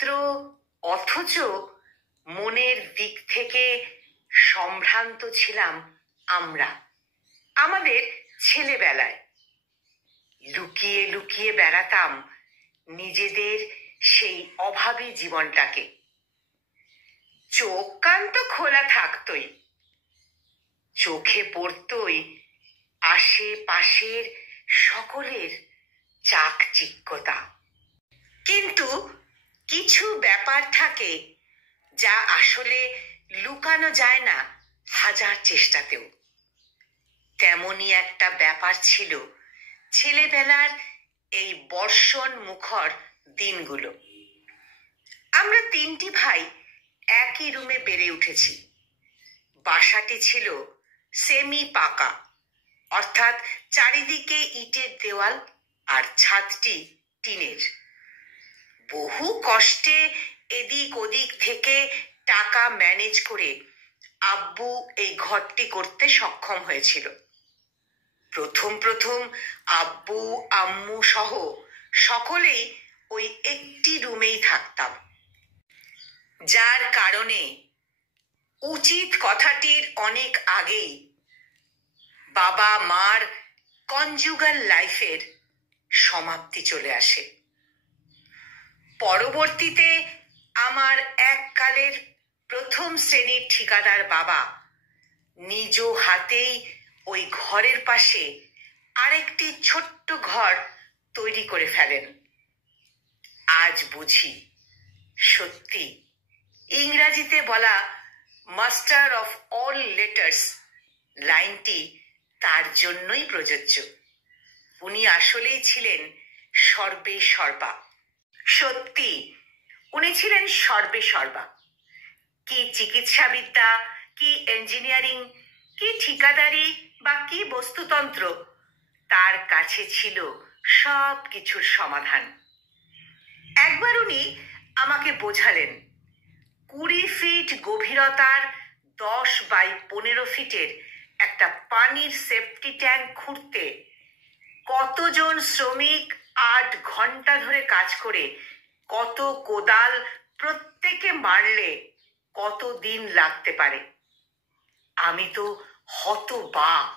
দরিদ্র অথচ মনের দিক থেকে সম্ভ্রান্ত ছিলাম আমরা আমাদের ছেলেবেলায়। লুকিয়ে লুকিয়ে বেড়াতাম নিজেদের সেই অভাবী জীবনটাকে। চোখ কান তো খোলা থাকতই, চোখে পড়তই আশেপাশের সকলের চাকচিক্যতা। কিন্তু কিছু ব্যাপার থাকে যা আসলে লুকানো যায় না হাজার চেষ্টাতেও। তেমনই একটা ব্যাপার ছিল ছেলেবেলার এই বর্ষণ মুখর দিনগুলো। আমরা তিনটি ভাই একই রুমে বেড়ে উঠেছি। বাসাটি ছিল সেমি পাকা, অর্থাৎ চারিদিকে ইটের দেওয়াল আর ছাদটি টিনের। বহু কষ্টে এদিক ওদিক থেকে টাকা ম্যানেজ করে আব্বু এই ঘরটি করতে সক্ষম হয়েছিল। প্রথম প্রথম আব্বু আম্মু সহ সকলেই ওই একটি রুমেই থাকতাম, যার কারণে উচিত কথাটির অনেক আগেই বাবা মার কনজুগাল লাইফের সমাপ্তি চলে আসে। পরবর্তীতে আমার এককালের প্রথম শ্রেণীর ঠিকাদার বাবা নিজ হাতেই ওই ঘরের পাশে আরেকটি ছোট্ট ঘর তৈরি করে ফেলেন। আজ বুঝি সত্যি ইংরাজিতে বলা মাস্টার অফ অল লেটার্স লাইনটি তার জন্যই প্রযোজ্য। উনি আসলেই ছিলেন সর্বে সর্বা। সত্যি উনি ছিলেন সর্বে সর্বা। কি চিকিৎসাবিদ্যা, কি ইঞ্জিনিয়ারিং, কি ঠিকাদারি বা কি বস্তুতন্ত্র, তার কাছে ছিল সব কিছুর সমাধান। একবার উনি আমাকে বোঝালেন 20 ফিট গভীরতার 10 বাই 15 ফিটের একটা পানির সেফটি ট্যাঙ্ক খুঁড়তে কতজন শ্রমিক 8 ঘন্টা ধরে কাজ করে কত কোদাল প্রত্যেকে মারলে কত দিন লাগতে পারে। আমি তো হতবাক।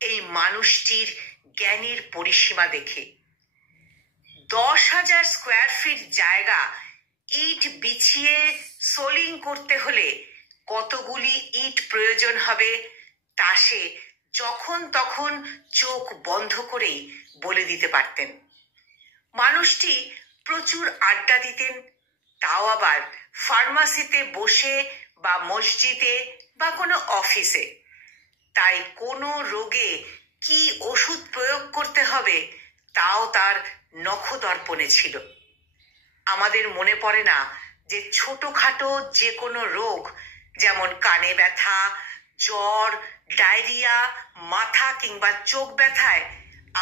এই মানুষটির জ্ঞানের পরিসীমা দেখে। 10,000 স্কোয়ার ফিট জায়গা ইট বিছিয়ে সোলিং করতে হলে কতগুলি ইট প্রয়োজন হবে তা সে যখন তখন চোখ বন্ধ করেই বলে দিতে পারতেন। মানুষটি প্রচুর আড্ডা দিতেন, তাও আবার ফার্মাসিতে বসে বা মসজিদে বা কোনো অফিসে। তাই কোনো রোগে কি ওষুধ প্রয়োগ করতে হবে তাও তার নখদর্পণে ছিল। আমাদের মনে পড়ে না যে ছোটখাটো যে কোনো রোগ, যেমন কানে ব্যথা, জ্বর, ডায়রিয়া, মাথা কিংবা চোখ ব্যথায়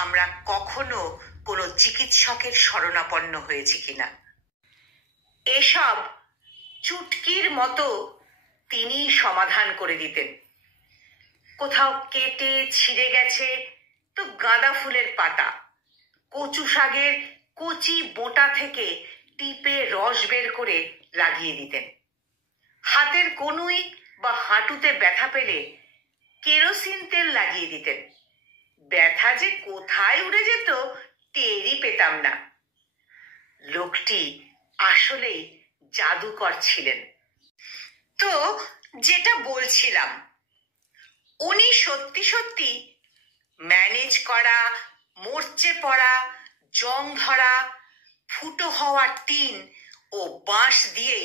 আমরা কখনো কোনো চিকিৎসকের শরণাপন্ন হয়েছি কিনা। এসব চুটকির মতো তিনি সমাধান করে দিতেন। কোথাও কেটে ছিঁড়ে গেছে তো গাঁদা ফুলের পাতা, কচু শাকের কচি বোঁটা থেকে টিপে রস বের করে লাগিয়ে দিতেন। হাতের কনুই বা হাঁটুতে ব্যথা পেলে কেরোসিন তেল লাগিয়ে দিতেন। ব্যথা যে কোথায় উড়ে যেত টেরই পেতাম না। লোকটি আসলেই জাদুকর ছিলেন। তো যেটা বলছিলাম, উনি সত্যি সত্যি ম্যানেজ করা, মরচে পড়া, জং ধরা, ফুটো হওয়া টিন ও বাঁশ দিয়ে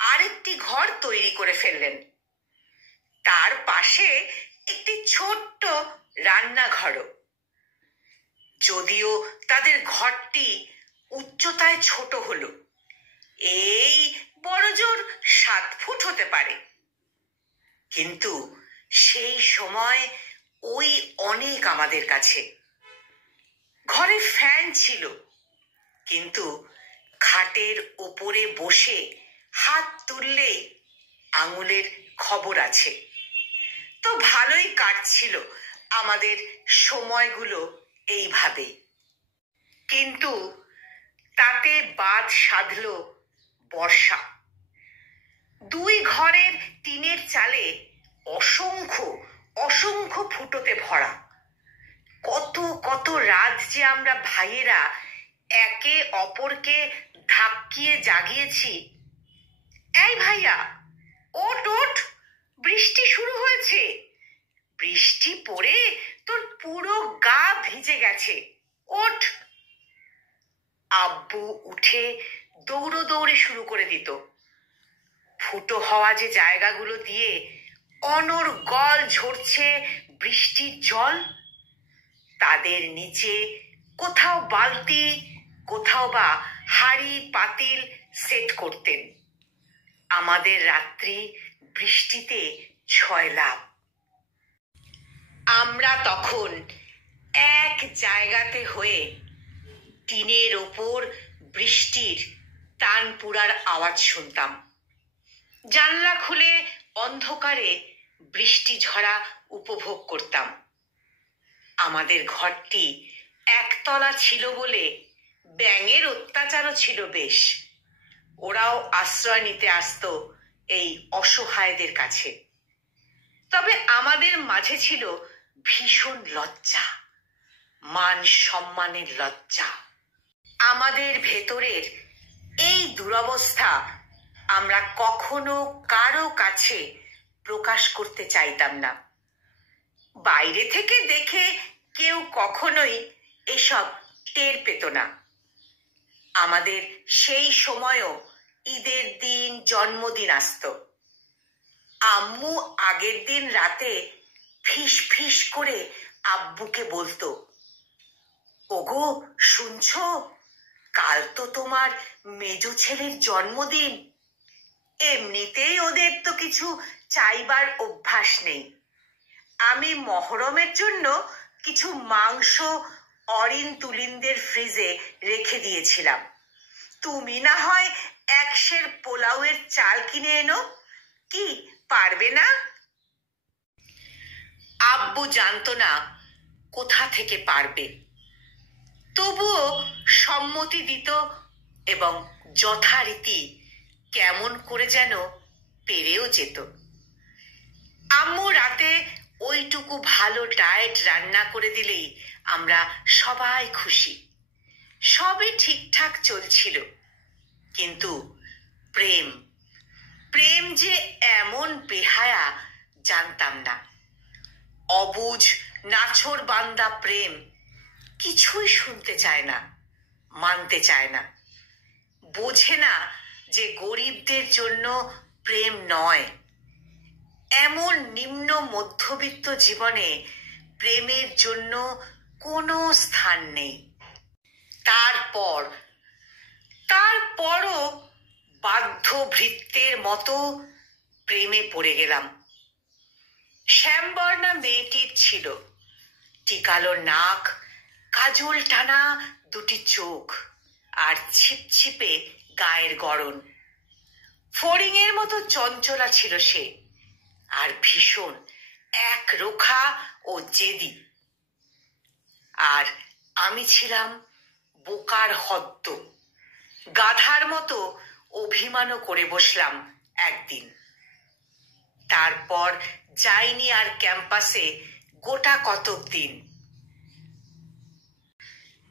আরেকটি ঘর তৈরি করে ফেললেন। তার পাশে একটি ছোট্ট রান্নাঘরও। যদিও তাদের ঘরটি উচ্চতায় ছোট হলো, এই বড়জোর 7 ফুট হতে পারে, কিন্তু সেই সময় ওই অনেক আমাদের কাছে। ঘরে ফ্যান ছিল, কিন্তু খাটের ওপরে বসে হাত তুললেই আঙুলের খবর আছে। তো ভালোই কাটছিল আমাদের সময়গুলো এইভাবেই। কিন্তু তাতে বাদ সাধল বর্ষা। দুই ঘরের টিনের চালে অসংখ্য অসংখ্য ফুটোতে ভরা। কত কত রাত যে আমরা ভাইয়েরা একে অপরকে ধাক্কিয়ে জাগিয়েছি, এই ভাইয়া ওঠ ওঠ, বৃষ্টি শুরু হয়েছে, বৃষ্টি পড়ে তোর পুরো গা ভিজে গেছে, ওঠ। আব্বু উঠে দৌড়োদৌড়ি শুরু করে দিত। ফুটো হওয়া যে জায়গাগুলো দিয়ে অনর্গল ঝরছে বৃষ্টির জল, তাদের নিচে কোথাও বালতি, কোথাও বা হাঁড়ি পাতিল সেট করতেন। আমাদের রাত্রি বৃষ্টিতে ছয়লাভ। আমরা তখন এক জায়গাতে হয়ে টিনের ওপর বৃষ্টির তানপুরার আওয়াজ শুনতাম। জানলা খুলে অন্ধকারে বৃষ্টি ঝরা উপভোগ করতাম। আমাদের ঘরটি একতলা ছিল বলে ব্যাঙের অত্যাচারও ছিল বেশ। ওরাও আশ্রয় নিতে আসতো এই অসহায়দের কাছে। তবে আমাদের মাঝে ছিল ভীষণ লজ্জা, মান সম্মানের লজ্জা। আমাদের ভেতরের এই দুরবস্থা আমরা কখনো কারো কাছে প্রকাশ করতে চাইতাম না। বাইরে থেকে দেখে কেউ কখনোই এসব টের পেত না। আমাদের সেই সময়ও ঈদের দিন, জন্মদিন আসত। আম্মু আগের দিন রাতে ফিস ফিস করে আব্বুকে বলতো, ওগো শুনছো, কাল তো তোমার মেজো ছেলের জন্মদিন। এমনিতেই ওদের তো কিছু চাইবার অভ্যাস নেই। আমি মহরমের জন্য কিছু মাংস অরিন তুলিনদের ফ্রিজে রেখে দিয়েছিলাম। তুমি না হয় 1 সের পোলাওয়ের চাল কিনে এনো, কি পারবে না? আব্বু জানতো না কোথা থেকে পারবে, তবুও সম্মতি দিত এবং যথারীতি কেমন করে যেন পেরেও যেত। আম্মু রাতে ওইটুকু ভালো ডায়েট রান্না করে দিলেই আমরা সবাই খুশি। সবই ঠিকঠাক চলছিল, কিন্তু প্রেম প্রেম যে এমন বেহায়া জানতাম না। অবুঝ নাছোড় বান্দা প্রেম কিছুই শুনতে চায় না, মানতে চায় না, বোঝে না যে গরিবদের জন্য প্রেম নয়। এমন নিম্ন মধ্যবিত্ত জীবনে প্রেমের জন্য কোনো স্থান নেই। তারপরও বাধ্য ভৃত্যের মতো প্রেমে পড়ে গেলাম। শ্যামবর্ণা মেয়েটির ছিল টিকালো নাক, কাজল টানা দুটি চোখ আর ছিপছিপে গায়ের গড়ন। ফড়িংয়ের মতো চঞ্চলা ছিল সে, আর ভীষণ একরোখা ও জেদি। আর আমি ছিলাম বোকার হদ্দ, গাধার মতো অভিমানও করে বসলাম একদিন। তারপর যাইনি আর ক্যাম্পাসে গোটা কতক দিন।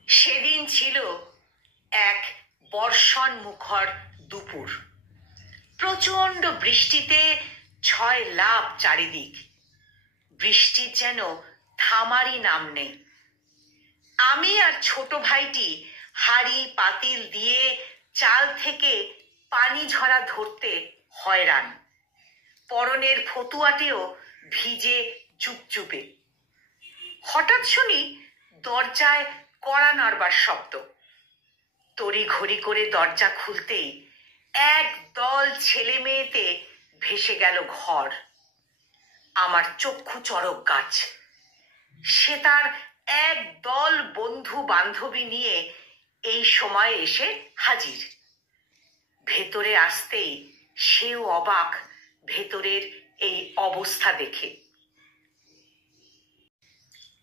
সেদিন ছিল এক বর্ষণ মুখর দুপুর। প্রচন্ড বৃষ্টিতে ছয়লাভ চারিদিক। বৃষ্টির যেন থামারই নাম নেই। আমি আর ছোট ভাইটি হাঁড়ি পাতিল দিয়ে চাল থেকে পানি ঝরা ধরতে হয়রান। পরনের ফতুয়াটিও ভিজে চুপচুপে। হঠাৎ শুনি দরজায় কড়া নাড়বার শব্দ। তড়িঘড়ি করে দরজা খুলতেই এক দল ছেলে মেয়েতে ভেসে গেল ঘর। আমার চক্ষু চড়ক গাছ। সে তার এক দল বন্ধু বান্ধবী নিয়ে এই সময় এসে হাজির। ভেতরে আসতেই সেও অবাক ভেতরের এই অবস্থা দেখে।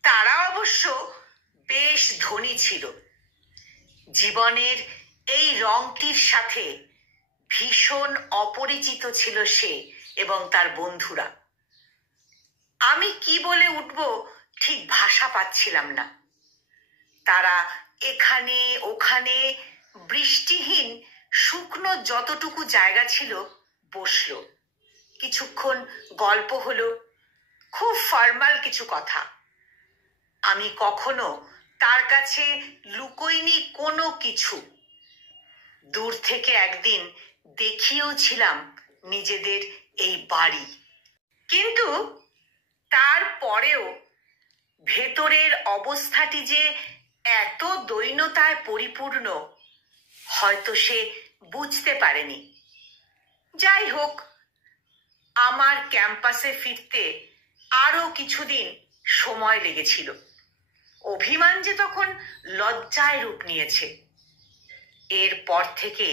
তারা অবশ্য বেশ ধনী ছিল। জীবনের এই রংটির সাথে ভীষণ অপরিচিত ছিল সে এবং তার বন্ধুরা। আমি কি বলে উঠব ঠিক ভাষা পাচ্ছিলাম না। তারা এখানে ওখানে বৃষ্টিহীন শুকনো যতটুকু জায়গা ছিল বসল। কিছুক্ষণ গল্প হলো, খুব ফর্মাল কিছু কথা। আমি কখনো তার কাছে লুকোইনি কোনো কিছু। দূর থেকে একদিন দেখিয়েও ছিলাম নিজেদের এই বাড়ি। কিন্তু তারপরেও ভেতরের অবস্থাটি যে এত দৈন্যতায় পরিপূর্ণ হয়তো সে বুঝতে পারেনি। যাই হোক, আমার ক্যাম্পাসে ফিরতে আরো কিছুদিন সময় লেগেছিল। অভিমান যে তখন লজ্জায় রূপ নিয়েছে। এরপর থেকে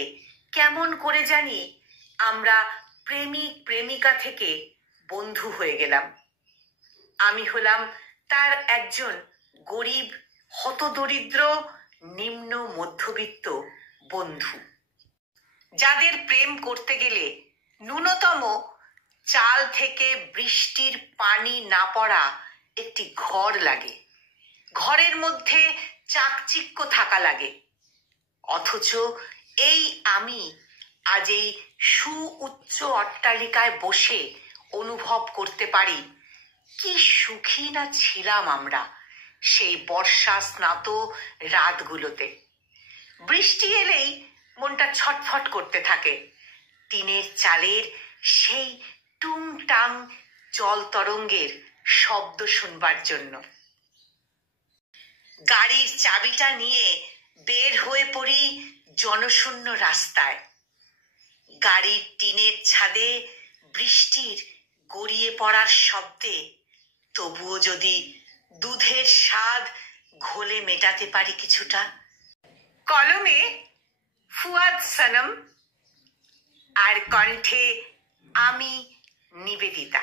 কেমন করে জানি আমরা প্রেমিক প্রেমিকা থেকে বন্ধু হয়ে গেলাম। আমি হলাম তার একজন গরিব, হতদরিদ্র, নিম্ন মধ্যবিত্ত বন্ধু, যাদের প্রেম করতে গেলে ন্যূনতম চাল থেকে বৃষ্টির পানি না পড়া একটি ঘর লাগে, ঘরের মধ্যে চাকচিক্য থাকা লাগে। অথচ এই আমি আজ এই সুউচ্চ অট্টালিকায় বসে অনুভব করতে পারি কি সুখী না ছিলাম আমরা সেই বর্ষা স্নাত রাতগুলোতে। বৃষ্টি এলেই মনটা ছটফট করতে থাকে টিনের চালের সেই টুংটাং জল তরঙ্গের শব্দ শুনবার জন্য। গাড়ির চাবিটা নিয়ে বের হয়ে পড়ি জনশূন্য রাস্তায়। গাড়ির টিনের ছাদে বৃষ্টির গড়িয়ে পড়ার শব্দে তবুও যদি দুধের স্বাদ ঘোলে মেটাতে পারি কিছুটা। কলমে ফুয়াদ সনম, আর কণ্ঠে আমি নিবেদিতা।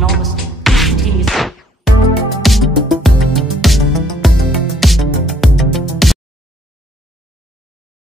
Namaste.